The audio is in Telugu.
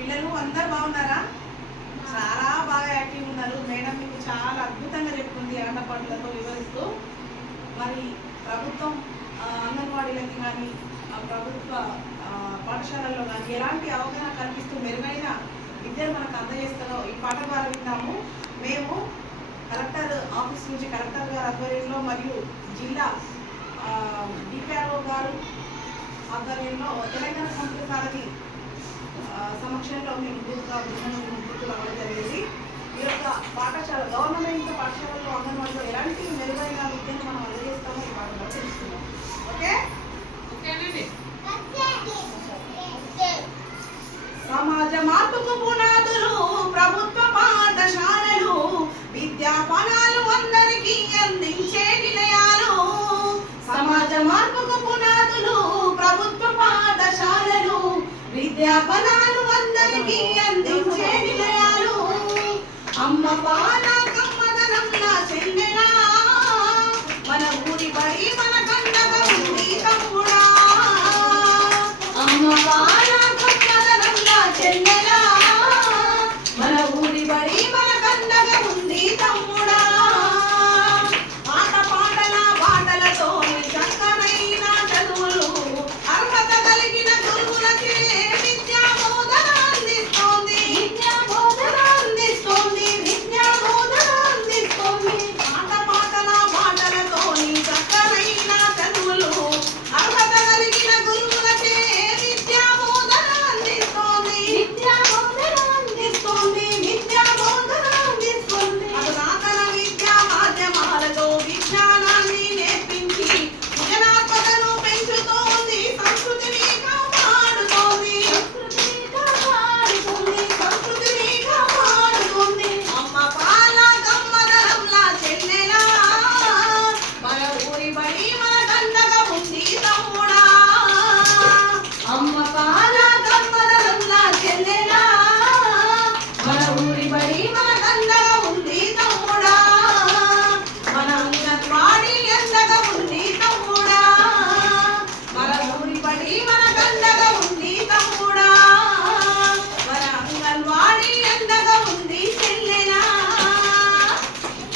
పిల్లలు అందరు బాగున్నారా? చాలా బాగా యాక్టివ్ ఉన్నారు. మేడం మీకు చాలా అద్భుతంగా చెప్తుంది ఆటపాటలతో వివరిస్తూ. మరి ప్రభుత్వం అంగన్వాడీలకి కానీ ప్రభుత్వ పాఠశాలల్లో కానీ ఎలాంటి అవగాహన కల్పిస్తూ మెరుగైన విద్యను మనకు అందజేస్తారో ఈ పాట ద్వారా విన్నాము. మేము కలెక్టర్ ఆఫీస్ నుంచి కలెక్టర్ గారు ఆధ్వర్యంలో మరియు జిల్లా డిపిఆర్ఓ గారు ఆధ్వర్యంలో తెలంగాణ సమక్షంలో మేము గురుగా బృందం గుర్తులు అవ్వడం జరిగింది. ఈ యొక్క పాఠశాల గవర్నమెంట్ పాఠశాలలో అంగన్వాడీలో ఎలాంటి మెరుగైన విద్యను మనం అందజేస్తామో ఈ పాఠంలో తెలుసుకుందాం. ఓకే? సమాజ మార్పుకు పునాదులు ప్రభుత్వ పాఠశాలలు విద్యాపనాలు అందరికీ అందించే నిలయాలు. సమాజ మార్పుకు పునాదులు ప్రభుత్వ పాఠశాలలు విద్యాపనాలు అందరికీ అమ్మ బాల కమ్మదనమ్మ చెల్లెలా. మన ఊరిపై మన కన్నగా ఉంది అమ్మ బాల కమ్మదనమ్మ చెల్లెలా. మన ఊరిపై మన